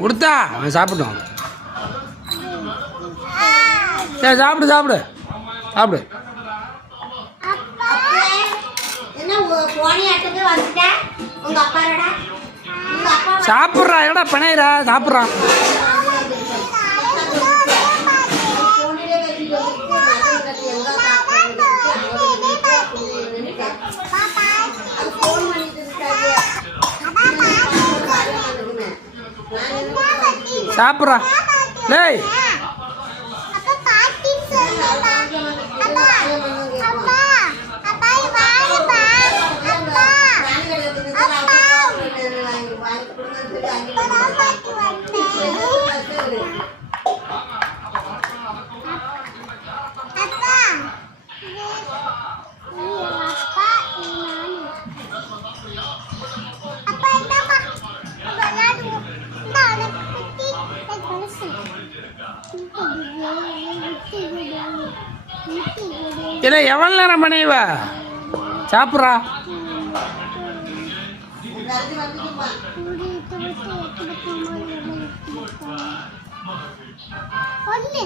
கொடுத்தா அவன் சாப்பிட்டோம். சரி சாப்பிடு சாப்பிடு சாப்பிடு. சாப்பிட்றா எடா பிணையிறா சாப்பிட்றான். சாப்பிட்றா டேய். இல்லை எவ்வளோ நேரம் பண்ணிவ சாப்பிட்றா. ஒன்று